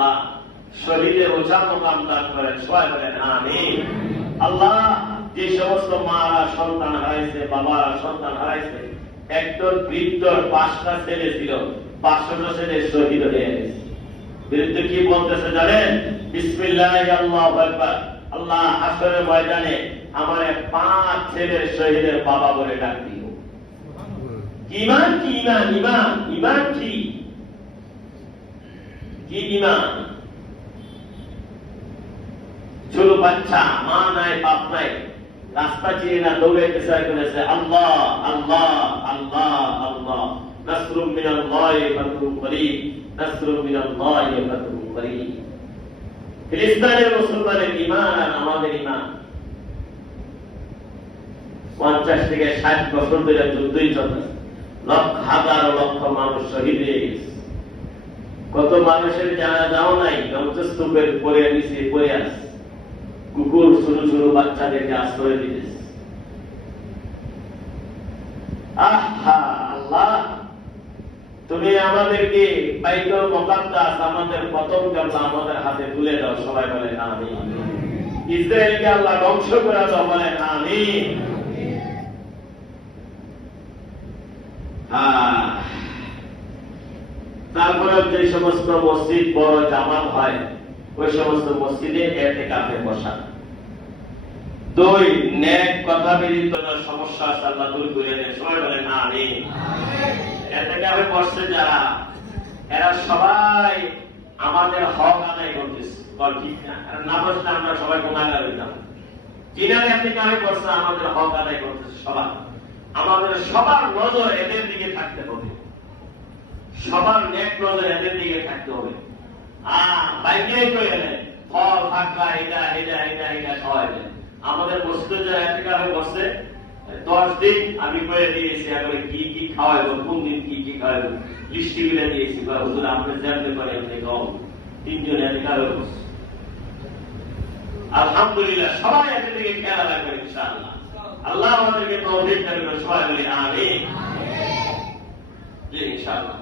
আল্লাহ শহীদের ওঝা মোকাম দান করেন, সবাই বলেন আমিন। আল্লাহ যে সমস্ত মারা সন্তান হারাইছে, বাবারা সন্তান হারাইছে, একজন বৃদ্ধর 5টা ছেলে ছিল, 500টা ছেলে শহীদ হয়ে গেছে। বিরুদ্ধে কি বলতেছে জানেন? বিসমিল্লাহ আল্লাহু আকবার। আল্লাহ হাসরের ময়দানে আমার 5 ছেলের শহীদের বাবা বলে ডাক দিও। ঈমান কি? ঈমান ঈমান ঈমান কি? কি ঈমান? ছোট বাচ্চা, মা নাই বাপ নাই, রাস্তা চিনে না, দৌড়াইতে চাই করেছে আল্লাহ আল্লাহ আল্লাহ আল্লাহ, নাসরুম মিনাল্লাহি ওয়া ফাতহুন করিব, নাসরুম মিনাল্লাহি ওয়া ফাতহুন করিব। ফিলিস্তিনের মুসলমানের ঈমান আর আমাদের ঈমান। 50 থেকে 60 বছর ধরে যুদ্ধই চলছে, লক্ষ হাজার লক্ষ মানুষ শহীদ হয়ে গেছে। কত মানুষের জানাজাও নাই, ধ্বংসস্তূপের পরে নিচে পড়ে আছে, কুকুর ছোট ছোট বাচ্চাদেরকে আশ্রয় দিতেছে। আহা আল্লাহ, তুমি আমাদেরকে বাইতুল মুকাদ্দাস, আমাদের প্রথম কিবলা আমাদের হাতে তুলে দাও, সবাই বলেন আমিন। ইসরায়েলকে আল্লাহ ধ্বংস করে দাও, বলেন আমিন। তারপরে যে সমস্ত মসজিদ বড় জামাত হয়, ওই সমস্ত মসজিদে ইতিকাফে বসা। 2, নেক কথা বিদিত সমস্যা আছে, আল্লাহ দূর করে দেন, সবাই বলেন আমিন। ইতিকাফে বসছে যারা, এরা সবাই আমাদের হক আদায় করতেছে, ঠিক না? না বসলে আমরা সবাই গুনাহগার হইতাম। যিনারা ইতিকাফে বসছে আমাদের হক আদায় করতেছে সবাই। আমাদের সবার নজর এদের দিকে থাকতে হবে, সবার নেক নজর এদের দিকে থাকতে হবে। বাইকেই কই এলেন ফল ফাঁকা এটা এটা এটা এটা খাওয়াইবেন। আমাদের মসজিদে যারা ইতিকাফে বসছে 10 দিন আমি কয়ে দিয়েছি, এবারে কি কি খাওয়াইবো, কোন দিন কি কি খাওয়াইবো, লিস্টি গুলো দিয়েছি। হুজুর আপনি জানতে পারেন আপনি কম 3 জন ইতিকাফে বসছে। আলহামদুলিল্লাহ, সবাই এদের দিকে খেয়াল রাখবেন ইনশাআল্লাহ। আল্লাহ আমাদেরকে তৌফিক দান করুন, সবাই বলি আমিন। জি ইনশাআল্লাহ।